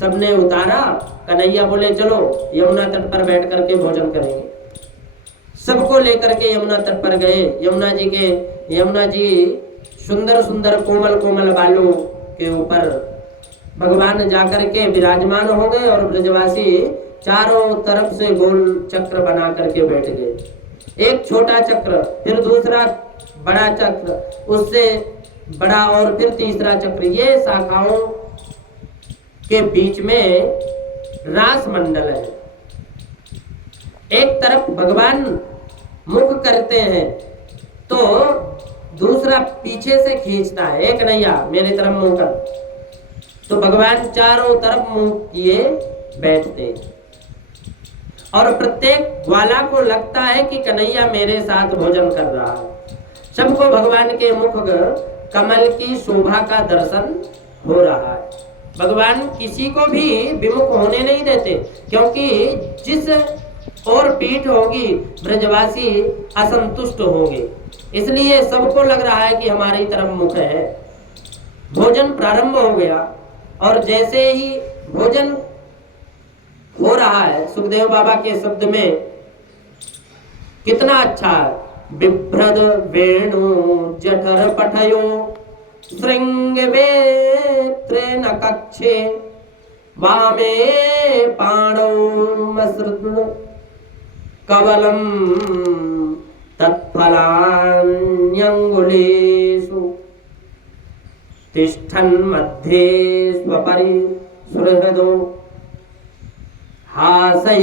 सबने उतारा। कन्हैया बोले, चलो यमुना तट पर बैठ करके भोजन करेंगे। सबको लेकर के यमुना तट पर गए। यमुना जी सुंदर सुंदर कोमल कोमल बालों के ऊपर भगवान जाकर के विराजमान हो गए और ब्रजवासी चारों तरफ से गोल चक्र बना करके बैठ गए। एक छोटा चक्र, फिर दूसरा बड़ा चक्र, उससे बड़ा और फिर तीसरा चक्र। ये शाखाओं के बीच में रास मंडल है। एक तरफ भगवान मुख करते हैं तो दूसरा पीछे से खींचता है, एक नैया मेरे तरफ मुंह कर। तो भगवान चारों तरफ मुंह किए बैठते और प्रत्येक ग्वाला को लगता है कि कन्हैया मेरे साथ भोजन कर रहा है। सबको भगवान के मुख कमल की शोभा का दर्शन हो रहा है। भगवान किसी को भी विमुख होने नहीं देते, क्योंकि जिस और पीठ होगी ब्रजवासी असंतुष्ट होंगे, इसलिए सबको लग रहा है कि हमारी तरफ मुख है। भोजन प्रारंभ हो गया और जैसे ही भोजन हो रहा है, सुखदेव बाबा के शब्द में कितना अच्छा है, बिभ्रद वेणु जठर पठयो श्रृंग वेत्रे न कक्षे वामे पाणौ मसृत कवलम तत्फलान्यंगुलीषु तिष्ठन् मध्ये स्वपरि सुहृदो हासयन्नरभिस्वैः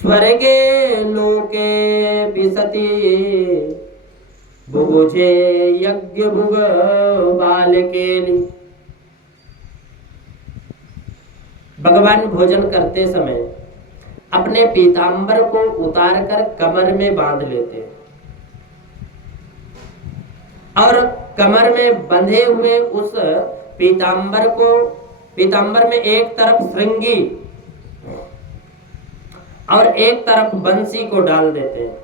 स्वर्गे लोके विसति बुभुजे यज्ञ भुग बालकेली। भगवान भोजन करते समय अपने पीतांबर को उतारकर कमर में बांध लेते हैं और कमर में बंधे हुए उस पीतांबर में एक तरफ श्रृंगी और एक तरफ बंसी को डाल देते हैं।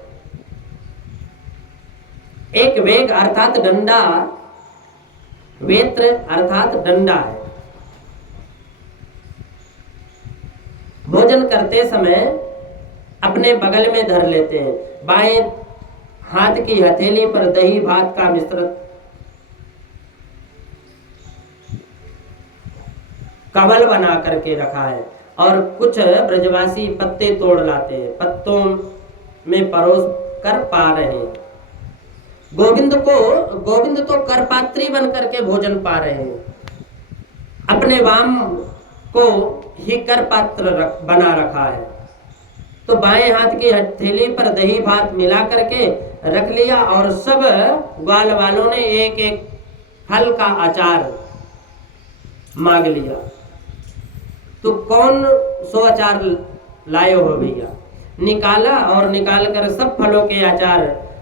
एक वेग अर्थात डंडा, वेत्र अर्थात डंडा है। भोजन करते समय अपने बगल में धर लेते हैं। बाएं हाथ की हथेली पर दही भात का मिश्रण कवल बना करके रखा है और कुछ ब्रजवासी पत्ते तोड़ लाते हैं, पत्तों में परोस कर पा रहे हैं। गोविंद तो करपात्री बन करके भोजन पा रहे हैं। अपने वाम को ही कर पात्र बना रखा है। तो बाएं हाथ की हथेली पर दही भात मिला करके रख लिया और सब ग्वाल वालों ने एक एक फल का अचार मांग लिया। तो कौन सो अचार लाए हो भैया? निकाला और निकाल कर सब फलों के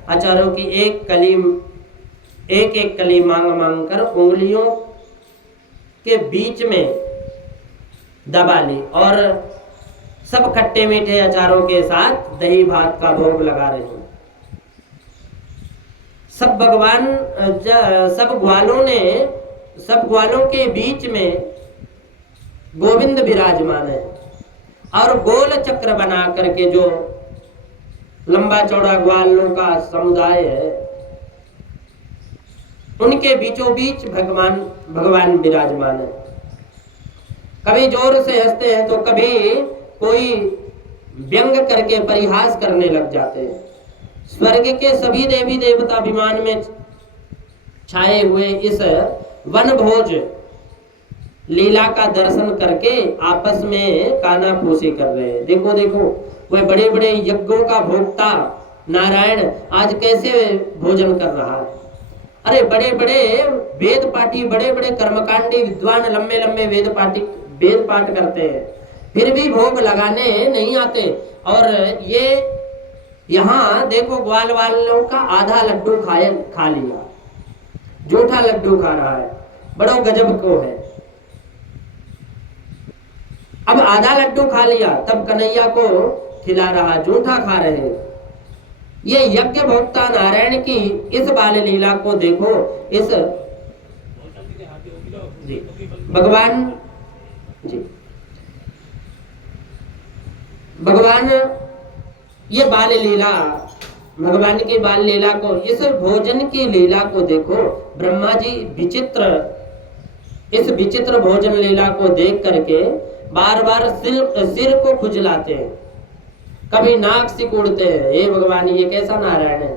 अचारों की एक एक कली मांग कर उंगलियों के बीच में दबा ली और सब खट्टे मीठे अचारों के साथ दही भात का भोग लगा रहे हैं। सब ग्वालों के बीच में गोविंद विराजमान है और गोल चक्र बना करके जो लंबा चौड़ा ग्वालों का समुदाय है उनके बीचों बीच भगवान विराजमान है। कभी जोर से हंसते हैं तो कभी कोई व्यंग करके परिहास करने लग जाते हैं। स्वर्ग के सभी देवी देवता विमान में छाए हुए इस वनभोज लीला का दर्शन करके आपस में कानाफूसी कर रहे हैं। देखो वह बड़े बड़े यज्ञों का भोक्ता नारायण आज कैसे भोजन कर रहा है। अरे बड़े बड़े वेद पाठी, बड़े बड़े कर्मकांडी विद्वान लंबे लंबे वेद पाठ करते हैं, फिर भी भोग लगाने नहीं आते। और ये यहाँ देखो ग्वाल वालों का आधा लड्डू खा लिया, जूठा लड्डू खा रहा है, बड़ो गजब को है। अब आधा लड्डू खा लिया तब कन्हैया को खिला रहा, जूठा खा रहे हैं। ये यज्ञ भोक्ता नारायण की इस बाल लीला को देखो। इस भगवान ये बाल लीला, भगवान की बाल लीला को, इस भोजन की लीला को देखो। ब्रह्मा जी इस विचित्र भोजन लीला को देख करके बार बार सिर को खुजलाते हैं, कभी नाक सिकुड़ते हैं। हे भगवान, ये कैसा नारायण है?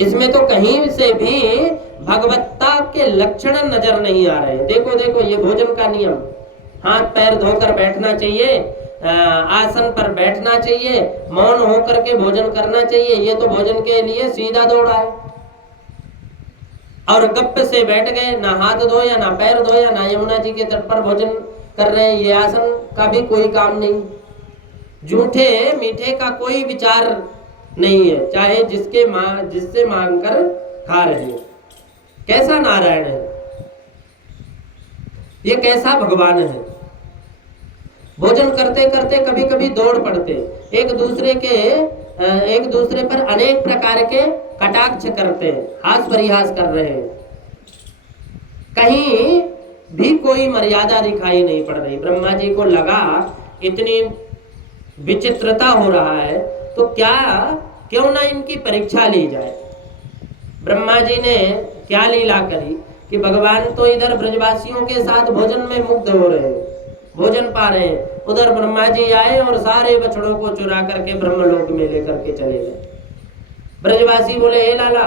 इसमें तो कहीं से भी भगवत्ता के लक्षण नजर नहीं आ रहे। देखो ये भोजन का नियम, हाथ पैर धोकर बैठना चाहिए, आसन पर बैठना चाहिए, मौन होकर के भोजन करना चाहिए। ये तो भोजन के लिए सीधा दौड़ा है और गप से बैठ गए, ना हाथ धोया ना पैर धोया, ना यमुना जी के तट पर भोजन कर रहे हैं। ये आसन का भी कोई काम नहीं, झूठे मीठे का कोई विचार नहीं है, चाहे जिससे मांग कर खा रहे हैं। कैसा नारायण है ये, कैसा भगवान है? भोजन करते करते कभी कभी दौड़ पड़ते, एक दूसरे पर अनेक प्रकार के कटाक्ष करते, हास परिहास कर रहे हैं। कहीं भी कोई मर्यादा दिखाई नहीं पड़ रही। ब्रह्मा जी को लगा इतनी विचित्रता हो रहा है तो क्यों ना इनकी परीक्षा ली जाए। ब्रह्मा जी ने क्या लीला करी कि भगवान तो इधर ब्रजवासियों के साथ भोजन में मुग्ध हो रहे हैं, भोजन पा रहे हैं। उधर ब्रह्मा जी आए और सारे बछड़ों को चुरा करके ब्रह्मलोक में लेकर के चले गए। ब्रजवासी बोले, हे लाला,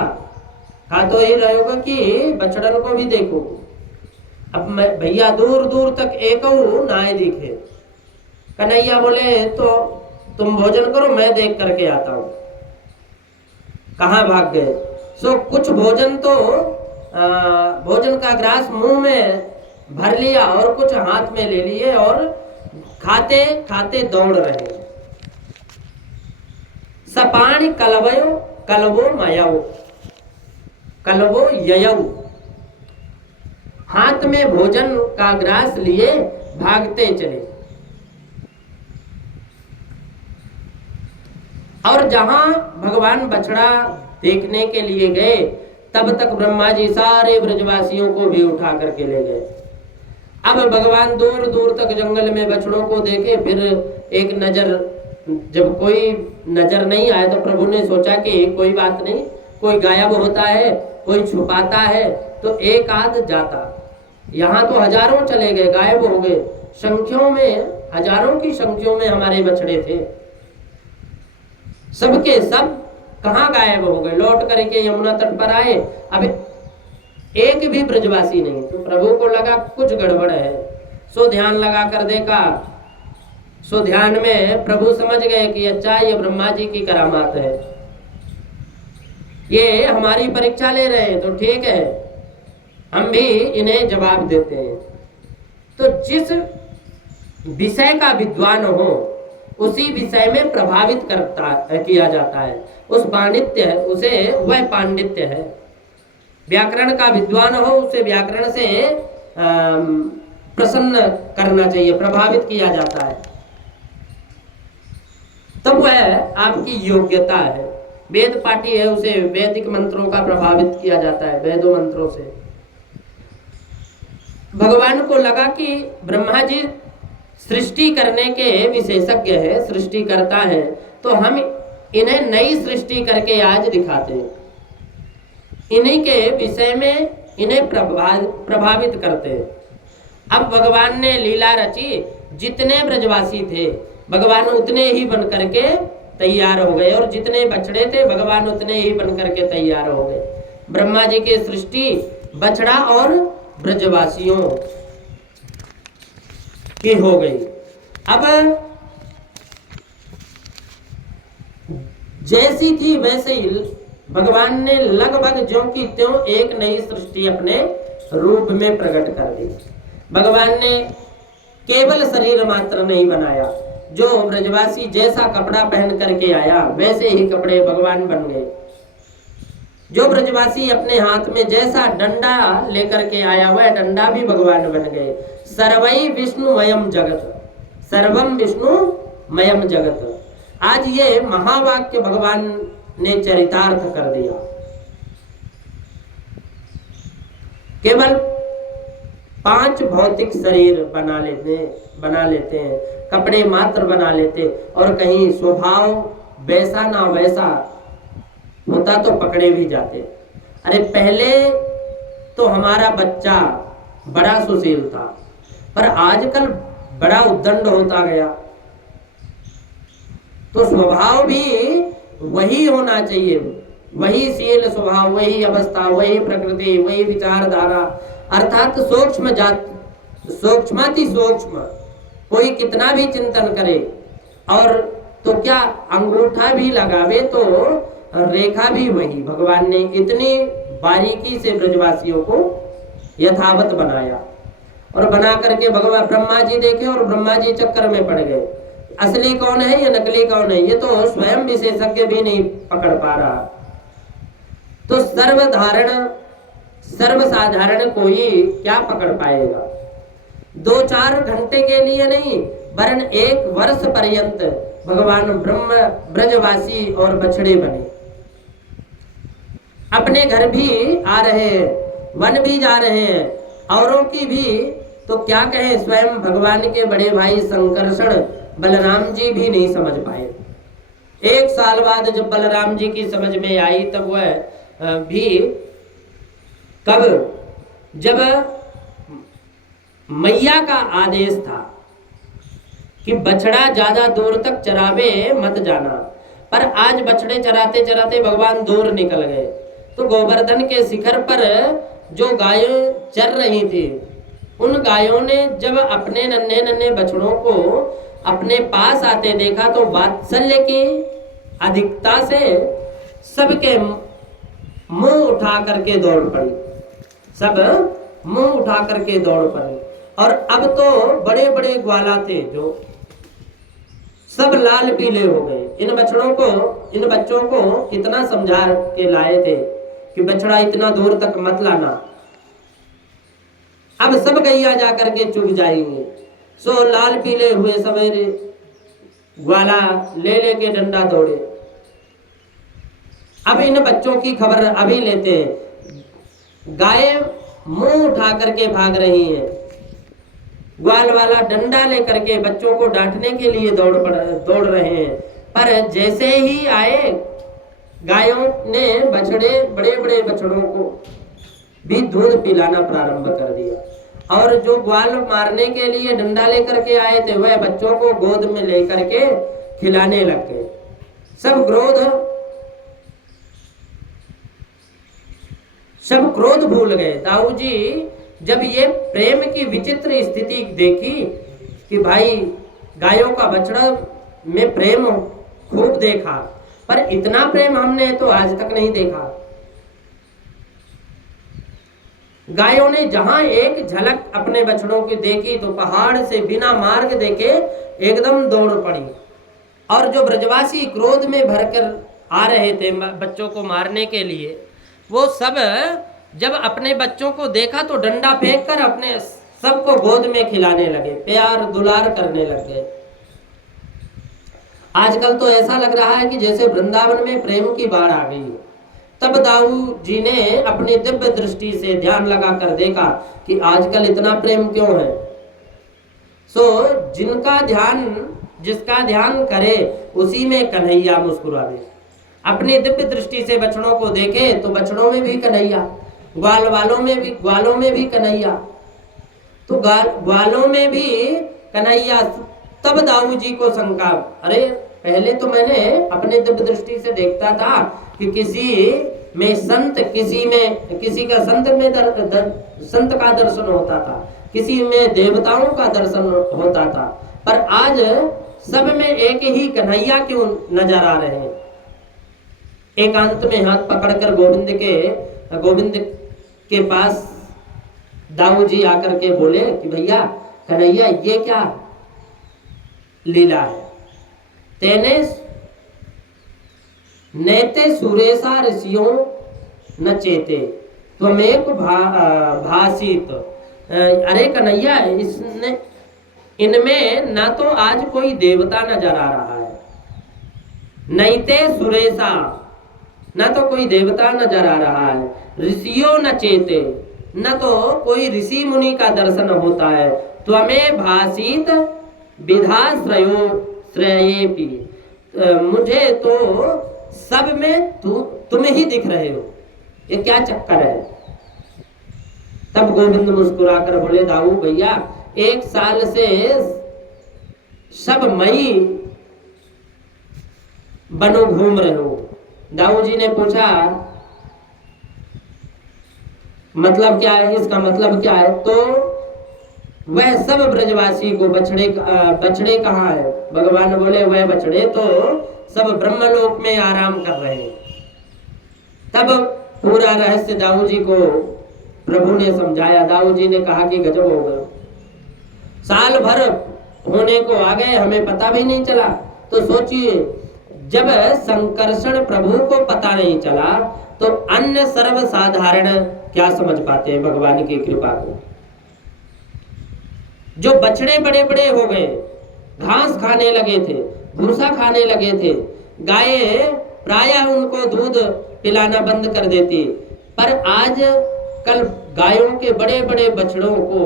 खा तो ही रहे होगा कि बछड़न को भी देखो। अब मैं भैया दूर दूर तक एक नाए दिखे। कन्हैया बोले, तो तुम भोजन करो, मैं देख करके आता हूं। कहाँ भाग गए? सो कुछ भोजन तो भोजन का ग्रास मुंह में भर लिया और कुछ हाथ में ले लिए और खाते खाते दौड़ रहे। सपाणी कलवयो कलवो मयऊ कलवो ययऊ, हाथ में भोजन का ग्रास लिए भागते चले। और जहां भगवान बछड़ा देखने के लिए गए, तब तक ब्रह्मा जी सारे ब्रजवासियों को भी उठा करके ले गए। अब भगवान दूर दूर तक जंगल में बछड़ों को देखे, फिर एक नजर, जब कोई नजर नहीं आए तो प्रभु ने सोचा कि कोई बात नहीं, कोई गायब होता है, कोई छुपाता है तो एक आध जाता। यहाँ तो हजारों चले गए, गायब हो गए। संख्याओं में, हजारों की संख्याओं में हमारे बछड़े थे, सबके सब कहाँ गायब हो गए। लौट करके यमुना तट पर आए, अब एक भी ब्रजवासी नहीं। तो प्रभु को लगा कुछ गड़बड़ है, सो ध्यान लगा कर देखा। सो ध्यान में प्रभु समझ गए कि अच्छा, ये ब्रह्मा जी की करामात है, ये हमारी परीक्षा ले रहे हैं, तो ठीक है, हम भी इन्हें जवाब देते हैं। तो जिस विषय का विद्वान हो उसी विषय में प्रभावित किया जाता है, उस पांडित्य है, उसे वह पांडित्य है। व्याकरण का विद्वान हो उसे व्याकरण से प्रसन्न करना चाहिए, प्रभावित किया जाता है, तब वह आपकी योग्यता है। वेद पाठी है, उसे वैदिक मंत्रों का प्रभावित किया जाता है, वेदों मंत्रों से। भगवान को लगा कि ब्रह्मा जी सृष्टि करने के विशेषज्ञ है, सृष्टि करता है, तो हम इन्हें नई सृष्टि करके आज दिखाते हैं, इन्हीं के विषय में इन्हें प्रभावित करते हैं। अब भगवान ने लीला रची, जितने ब्रजवासी थे भगवान उतने ही बन करके तैयार हो गए, और जितने बछड़े थे भगवान उतने ही बन करके तैयार हो गए। ब्रह्मा जी की सृष्टि बछड़ा और ब्रजवासियों की हो गई। अब जैसी थी वैसे ही भगवान ने लगभग ज्यों की त्यों एक नई सृष्टि अपने रूप में प्रकट कर दी। भगवान ने केवल शरीर मात्र नहीं बनाया, जो ब्रजवासी जैसा कपड़ा पहन करके आया वैसे ही कपड़े भगवान बन गए। जो ब्रजवासी अपने हाथ में जैसा डंडा लेकर के आया हुआ डंडा भी भगवान बन गए। सर्वै विष्णुमयम जगत, सर्वम विष्णुमयम जगत। आज ये महावाक्य भगवान ने चरितार्थ कर दिया। केवल 5 भौतिक शरीर बना लेते हैं, कपड़े मात्र बना लेते, और कहीं स्वभाव वैसा ना वैसा होता तो पकड़े भी जाते। अरे पहले तो हमारा बच्चा बड़ा सुशील था, पर आजकल बड़ा उद्दंड होता गया, तो स्वभाव भी वही होना चाहिए, वही शील स्वभाव, वही अवस्था, वही प्रकृति, वही विचारधारा, अर्थात सूक्ष्माति सूक्ष्म। कोई कितना भी चिंतन करे और तो क्या अंगूठा भी लगावे तो रेखा भी वही। भगवान ने इतनी बारीकी से ब्रजवासियों को यथावत बनाया, और बना करके भगवान ब्रह्मा जी देखे और ब्रह्मा जी चक्कर में पड़ गए। असली कौन है या नकली कौन है, ये तो स्वयं विशेषज्ञ भी नहीं पकड़ पा रहा। तो सर्वसाधारण कोई क्या पकड़ पाएगा। 2-4 घंटे के लिए नहीं, वरन 1 वर्ष पर्यंत भगवान ब्रह्म ब्रजवासी और बछड़े बने। अपने घर भी आ रहे हैं, वन भी जा रहे हैं, औरों की भी तो क्या कहें, स्वयं भगवान के बड़े भाई संकर्षण बलराम जी भी नहीं समझ पाए। 1 साल बाद जब बलराम जी की समझ में आई, तब वह भी कब, जब मैया का आदेश था कि बछड़ा ज्यादा दूर तक चरावे मत जाना। पर आज बछड़े चराते चराते भगवान दूर निकल गए, तो गोवर्धन के शिखर पर जो गायें चर रही थी, उन गायों ने जब अपने नन्हे नन्हे बछड़ों को अपने पास आते देखा तो वात्सल्य की अधिकता से सबके मुंह उठा करके दौड़ पड़ी, सब मुंह उठा करके दौड़ पड़े। और अब तो बड़े बड़े ग्वाला थे जो सब लाल पीले हो गए। इन बछड़ों को, इन बच्चों को कितना समझा के लाए थे कि बछड़ा इतना दूर तक मत लाना, अब सब गैया जा करके चुग जाएंगे। सो लाल पीले हुए सवेरे ग्वाला ले लेके डंडा दौड़े। अब इन बच्चों की खबर अभी लेते हैं। गाय मुंह उठा करके भाग रही है, ग्वाल वाला डंडा लेकर के बच्चों को डांटने के लिए दौड़ रहे हैं। पर जैसे ही आए, गायों ने बछड़े, बड़े बड़े बछड़ों को भी दूध पिलाना प्रारंभ कर दिया। और जो ग्वाल मारने के लिए डंडा लेकर के आए थे, वह बच्चों को गोद में लेकर के खिलाने लग गए। सब क्रोध भूल गए। दाऊ जी जब ये प्रेम की विचित्र स्थिति देखी कि भाई गायों का बछड़ा में प्रेम खूब देखा, पर इतना प्रेम हमने तो आज तक नहीं देखा। गायों ने जहां एक झलक अपने बछड़ों की देखी तो पहाड़ से बिना मार्ग देखे एकदम दौड़ पड़ी। और जो ब्रजवासी क्रोध में भरकर आ रहे थे बच्चों को मारने के लिए, वो सब जब अपने बच्चों को देखा तो डंडा फेंक कर अपने सबको गोद में खिलाने लगे, प्यार दुलार करने लगे। आजकल तो ऐसा लग रहा है कि जैसे वृंदावन में प्रेम की बाढ़ आ गई। तब दाऊ जी ने अपनी दिव्य दृष्टि से ध्यान लगा कर देखा कि आजकल इतना प्रेम क्यों है। सो जिसका ध्यान करे उसी में कन्हैया मुस्कुरा दे। अपनी दिव्य दृष्टि से बछड़ों को देखे तो बछड़ों में भी कन्हैया, ग्वालों में भी कन्हैया, तो ग्वालों में भी कन्हैया। तब दाऊ जी को शंका, अरे पहले तो मैंने अपने दिव्य दृष्टि से देखता था कि किसी में संत, किसी का संत का दर्शन होता था, किसी में देवताओं का दर्शन होता था, पर आज सब में एक ही कन्हैया क्यों नजर आ रहे हैं। एकांत में हाथ पकड़कर गोविंद के पास दाऊ जी आकर के बोले कि भैया कन्हैया ये क्या लीला है, तेने नेते सुरेशा ऋषियों न चेते त्वमेक भासित। अरे कन्हैया, इनमें ना तो आज कोई देवता नजर आ रहा है, नैते सुरेशा, ना तो कोई देवता नजर आ रहा है, ऋषियों न चेते, न तो कोई ऋषि मुनि का दर्शन होता है, त्वमें भासित विधा श्रेयेपि, मुझे तो सब में तुम ही दिख रहे हो, ये क्या चक्कर है। तब गोविंद मुस्कुराकर बोले, दाऊ भैया 1 साल से सब मई बनो घूम रहे हो। दाऊ जी ने पूछा मतलब क्या है, इसका मतलब क्या है। तो वह सब ब्रजवासी को बछड़े कहाँ है। भगवान बोले वह बछड़े तो सब ब्रह्मलोक में आराम कर रहे हैं। तब पूरा रहस्य दाऊ जी को प्रभु ने समझाया। दाऊ जी ने कहा कि गजब हो गए, साल भर होने को आ गए, हमें पता भी नहीं चला। तो सोचिए, जब संकर्षण प्रभु को पता नहीं चला तो अन्य सर्वसाधारण क्या समझ पाते हैं भगवान की कृपा को। जो बछड़े बड़े बड़े हो गए, घास खाने लगे थे, भूसा खाने लगे थे, गायें प्रायः उनको दूध पिलाना बंद कर देती, पर आज कल गायों के बड़े बड़े बछड़ों को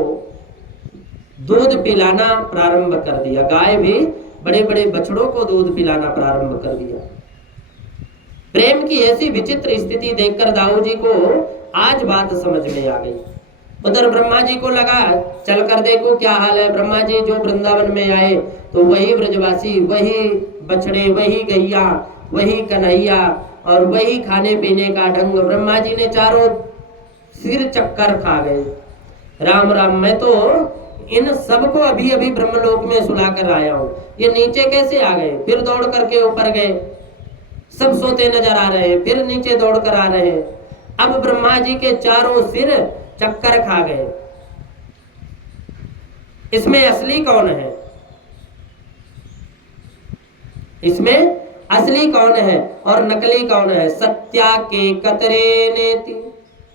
दूध पिलाना प्रारंभ कर दिया। गाय भी बड़े बड़े बछड़ों को दूध पिलाना प्रारंभ कर दिया। प्रेम की ऐसी विचित्र स्थिति देखकर दाऊ जी को आज बात समझ में आ गई। उधर ब्रह्मा जी को लगा चल कर देखो क्या हाल है। ब्रह्मा जी जो वृंदावन में आए तो वही ब्रजवासी, वही बछड़े, वही गैया, वही कन्हैया और वही खाने पीने का ढंग। ब्रह्मा जी ने चारों सिर चक्कर खा गए। राम राम, मैं तो इन सबको अभी अभी ब्रह्मलोक में सुला कर आया हूं, ये नीचे कैसे आ गए। फिर दौड़ करके ऊपर गए, सब सोते नजर आ रहे हैं, फिर नीचे दौड़ कर आ रहे हैं। अब ब्रह्मा जी के चारों सिर चक्कर खा गए। इसमें असली कौन है? इसमें असली कौन है और नकली कौन है? सत्या के कतरे नेति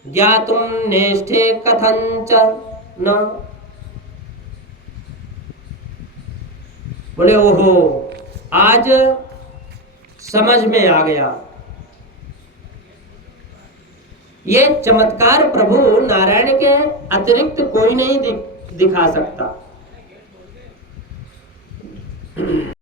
ज्ञातुम नेष्ठे कथंच न। बोले ओहो, आज समझ में आ गया। ये चमत्कार प्रभु नारायण के अतिरिक्त कोई नहीं दिखा सकता।